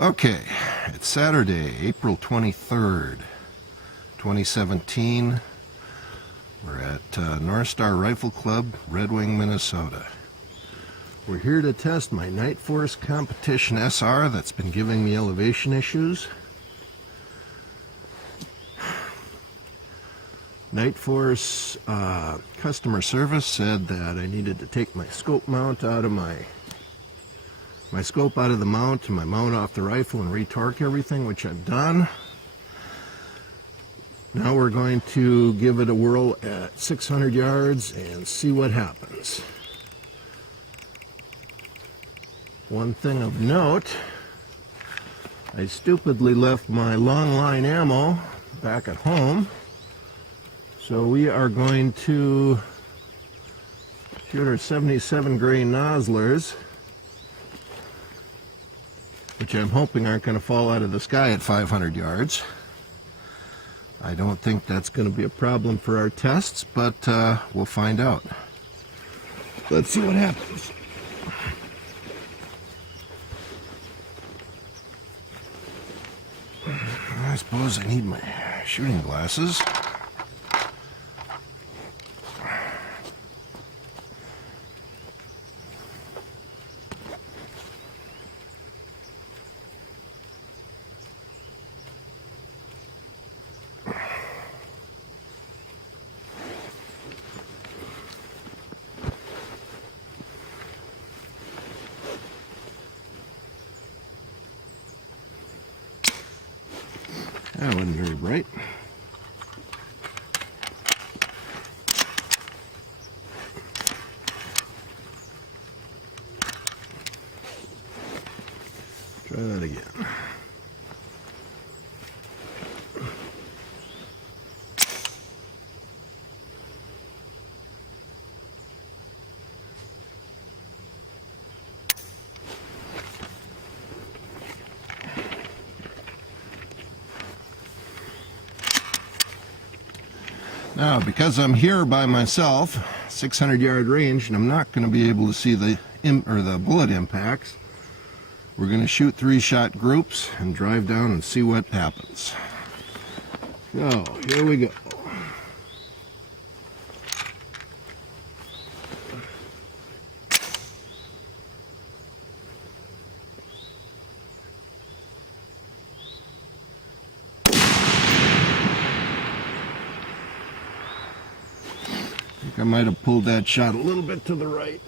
Okay, it's Saturday, April 23rd, 2017. We're at North Star Rifle Club, Red Wing, Minnesota. We're here to test my Nightforce Competition SR that's been giving me elevation issues. Nightforce customer service said that I needed to take my scope mount out of my scope out of the mount and my mount off the rifle and retorque everything, which I've done. Now we're going to give it a whirl at 600 yards and see what happens. One thing of note, I stupidly left my long line ammo back at home. So we are going to shoot our 77 grain nozzlers, which I'm hoping aren't going to fall out of the sky at 500 yards. I don't think that's going to be a problem for our tests, but we'll find out. Let's see what happens. I suppose I need my shooting glasses. That wasn't very bright. Try that again. Now, because I'm here by myself, 600-yard range, and I'm not going to be able to see the bullet impacts, we're going to shoot 3-shot groups and drive down and see what happens. So, here we go. I might have pulled that shot a little bit to the right.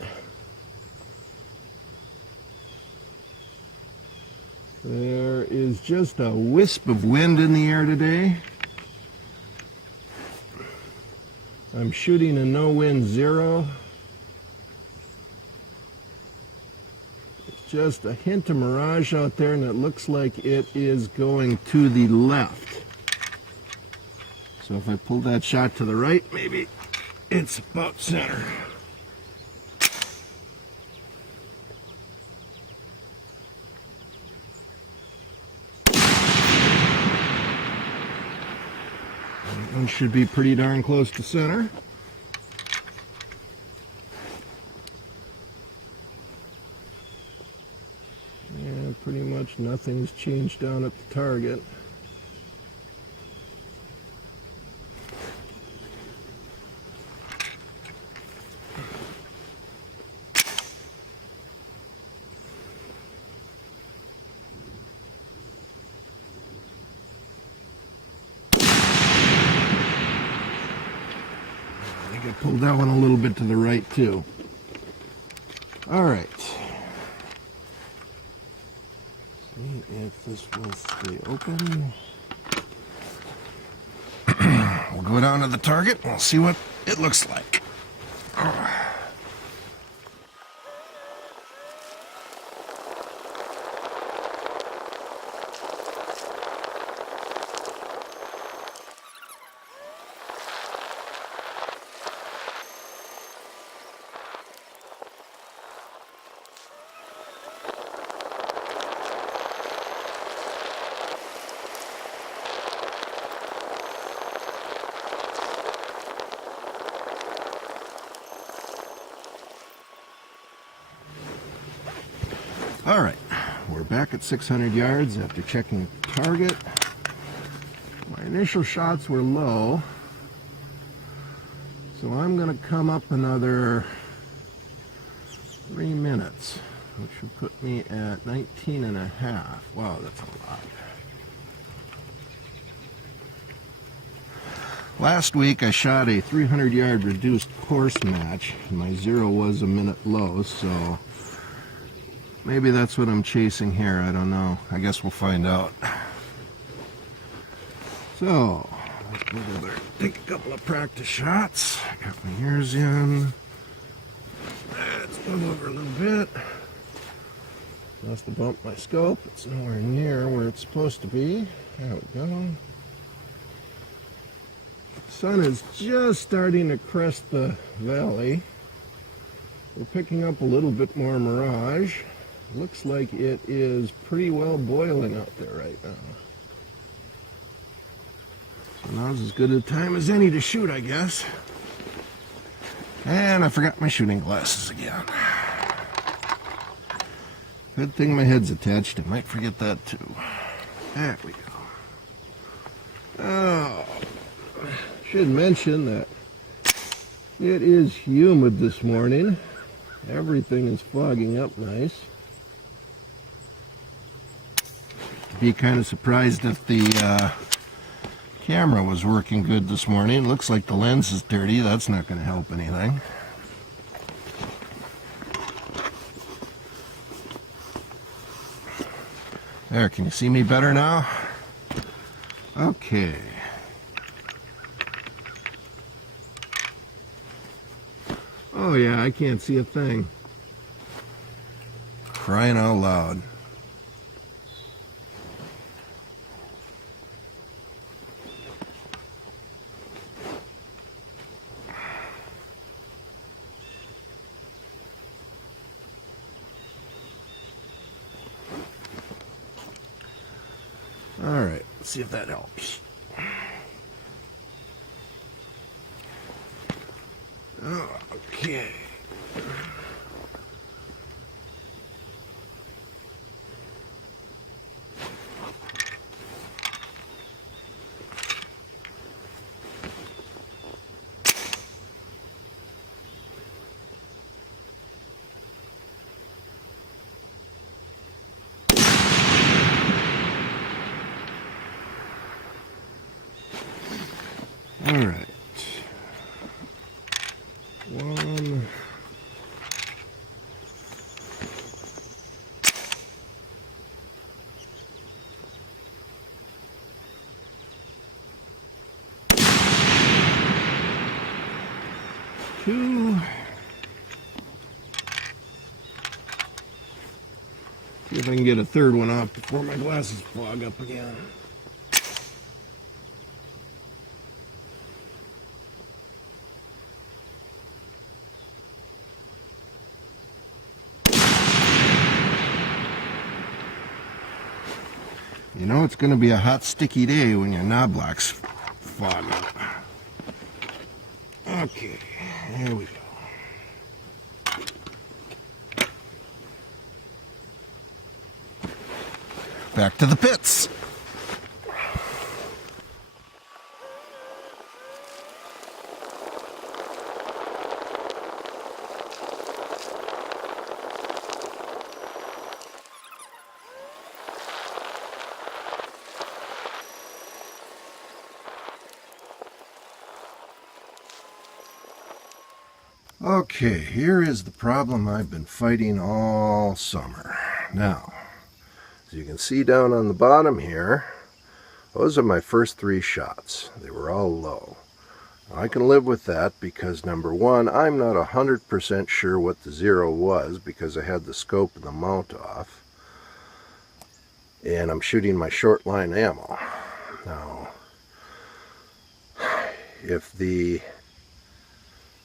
There is just a wisp of wind in the air today. I'm shooting a no-wind 0. It's just a hint of mirage out there, and it looks like it is going to the left. So if I pull that shot to the right, maybe it's about center. That one should be pretty darn close to center. And pretty much nothing's changed down at the target. I pulled that one a little bit to the right too. All right. See if this will stay open. We'll go down to the target and we'll see what it looks like. All right, we're back at 600 yards after checking target. My initial shots were low, so I'm going to come up another 3 minutes, which would put me at 19 and a half. Wow, that's a lot. Last week I shot a 300-yard reduced course match. My zero was a minute low, so maybe that's what I'm chasing here. I don't know. I guess we'll find out. So, let's go over there, take a couple of practice shots. Got my ears in. Let's move over a little bit. Must have bumped my scope. It's nowhere near where it's supposed to be. There we go. Sun is just starting to crest the valley. We're picking up a little bit more mirage. Looks like it is pretty well boiling out there right now. So now's as good a time as any to shoot, I guess. And I forgot my shooting glasses again. Good thing my head's attached. I might forget that too. There we go. Oh. Should mention that it is humid this morning. Everything is fogging up nice. Be kind of surprised if the camera was working good this morning. Looks like the lens is dirty. That's not going to help anything. There, can you see me better now? Okay. Oh yeah, I can't see a thing. Crying out loud. All right, let's see if that helps. Okay. All right. 1. 2. See if I can get a third one off before my glasses fog up again. You know it's going to be a hot, sticky day when your knob blocks fog up. Okay, there we go. Back to the pits. Okay, here is the problem I've been fighting all summer. Now, as you can see down on the bottom here, those are my first 3 shots. They were all low. I can live with that because, number one, I'm not 100% sure what the zero was because I had the scope and the mount off. And I'm shooting my short line ammo. Now, if the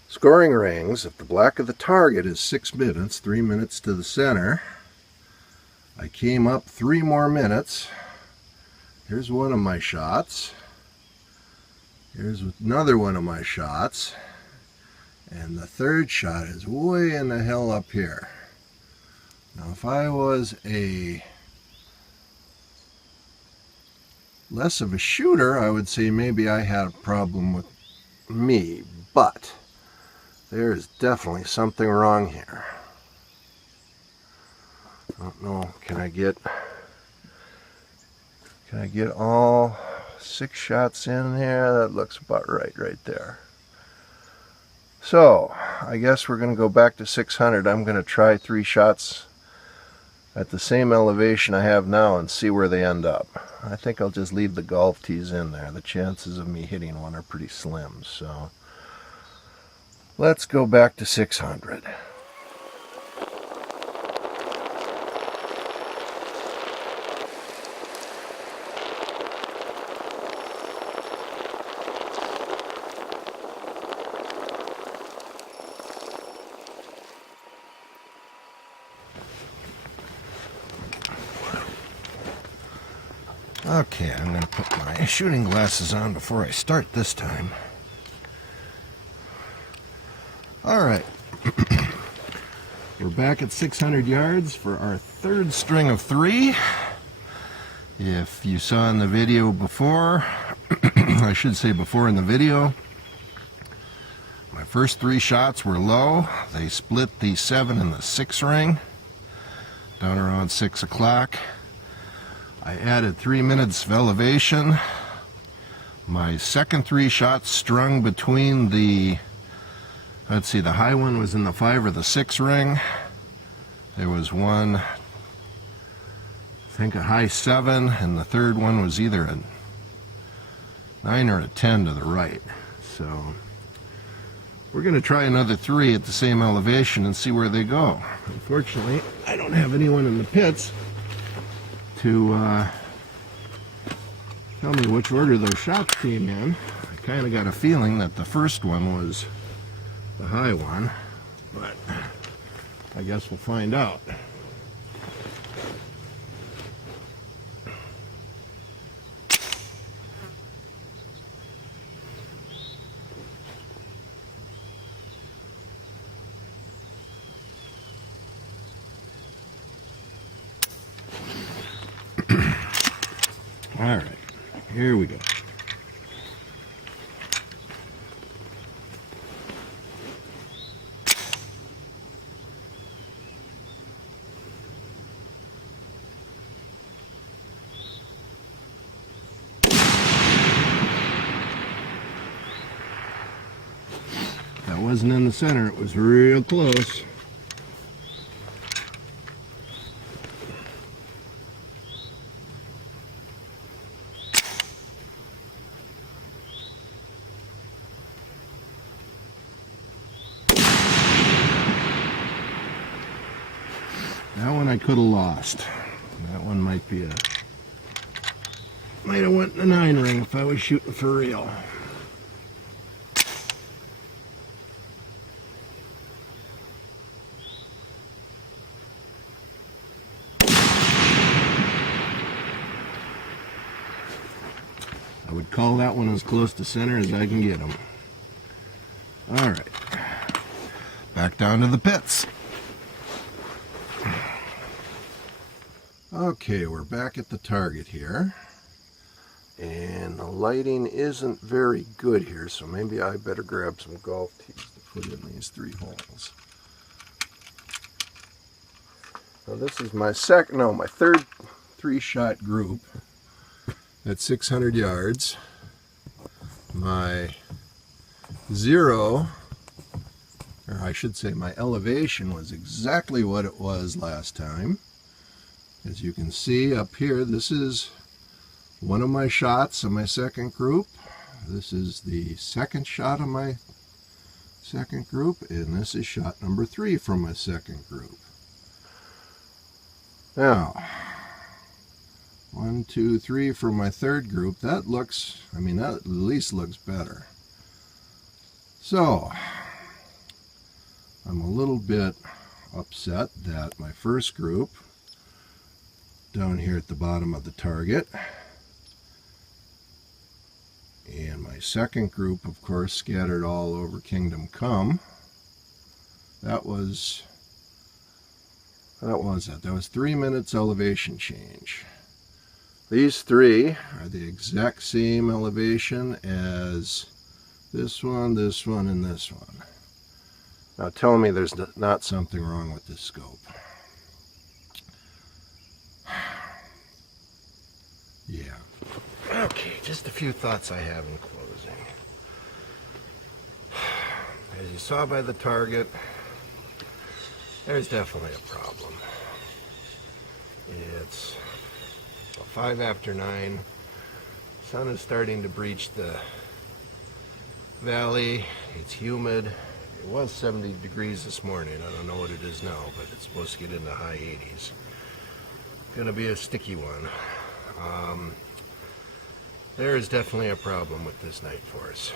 scoring rings, if the black of the target is 6 minutes, 3 minutes to the center, I came up 3 more minutes. Here's one of my shots. Here's another one of my shots. And the third shot is way in the hell up here. Now if I was a less of a shooter, I would say maybe I had a problem with me, but there is definitely something wrong here. I don't know, can I get all 6 shots in here? That looks about right there. So I guess we're going to go back to 600. I'm going to try 3 shots at the same elevation I have now and see where they end up. I think I'll just leave the golf tees in there. The chances of me hitting one are pretty slim, so let's go back to 600. Okay, I'm going to put my shooting glasses on before I start this time. Alright, we're back at 600 yards for our 3rd string of 3. If you saw in the video before, I should say before in the video, my first 3 shots were low. They split the 7 and the 6 ring down around 6 o'clock. I added 3 minutes of elevation. My second 3 shots strung between the, let's see, the high one was in the 5 or the 6 ring. There was one, I think a high 7, and the third one was either a 9 or a 10 to the right. So we're going to try another 3 at the same elevation and see where they go. Unfortunately, I don't have anyone in the pits to tell me which order those shots came in. I kind of got a feeling that the first one was the high one, but I guess we'll find out. All right, here we go. That wasn't in the center, it was real close. That one I could have lost. That one might have went in the 9 ring if I was shooting for real. I would call that one as close to center as I can get them. All right, back down to the pits. Okay, we're back at the target here, and the lighting isn't very good here, so maybe I better grab some golf tees to put in these 3 holes. Now this is my my third 3-shot group at 600 yards. My 0, or I should say my elevation, was exactly what it was last time. As you can see up here, this is one of my shots of my second group. This is the second shot of my second group, and this is shot number 3 from my second group. Now, 1, 2, 3 for my third group. That looks, I mean, that at least looks better. So, I'm a little bit upset that my first group down here at the bottom of the target, and my second group, of course, scattered all over Kingdom Come. That was 3 minutes elevation change. These three are the exact same elevation as this one, and this one. Now tell me there's not something wrong with this scope. Yeah. Okay, just a few thoughts I have in closing. As you saw by the target, there's definitely a problem. It's 5 after 9. Sun is starting to breach the valley. It's humid. It was 70 degrees this morning. I don't know what it is now, but it's supposed to get in the high 80s. Gonna be a sticky one. There is definitely a problem with this Nightforce.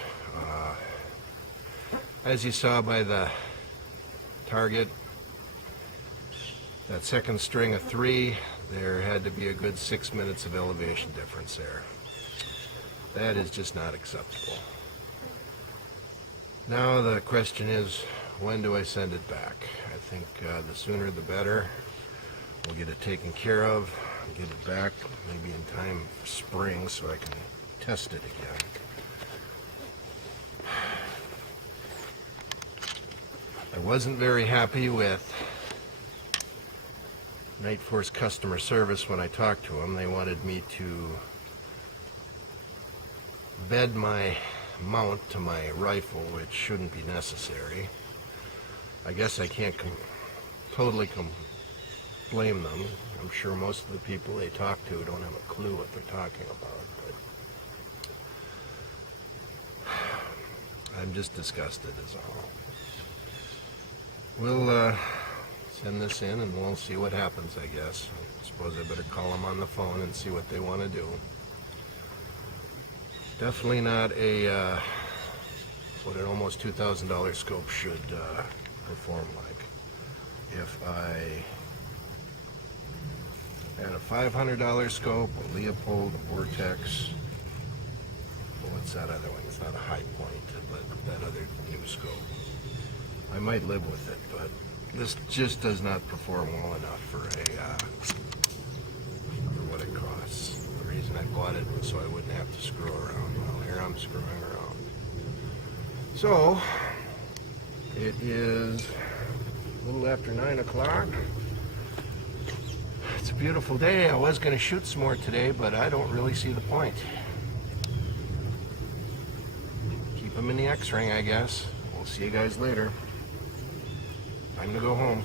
As you saw by the target, that second string of 3, there had to be a good 6 minutes of elevation difference there. That is just not acceptable. Now the question is, when do I send it back? I think the sooner the better. We'll get it taken care of, get it back maybe in time for spring so I can test it again. I wasn't very happy with Nightforce customer service when I talked to them. They wanted me to bed my mount to my rifle, which shouldn't be necessary. I guess I can't totally blame them. I'm sure most of the people they talk to don't have a clue what they're talking about, but I'm just disgusted is all. We'll send this in and we'll see what happens, I guess. I suppose I better call them on the phone and see what they want to do. Definitely not a what an almost $2,000 scope should perform like. If I had a $500 scope, a Leopold, a Vortex, well, what's that other one? It's not a High Point, but that other new scope. I might live with it, but this just does not perform well enough for what it costs. The reason I bought it was so I wouldn't have to screw around. Well, here I'm screwing around. So, it is a little after 9 o'clock. It's a beautiful day. I was going to shoot some more today, but I don't really see the point. Keep them in the X-ring, I guess. We'll see you guys later. Time to go home.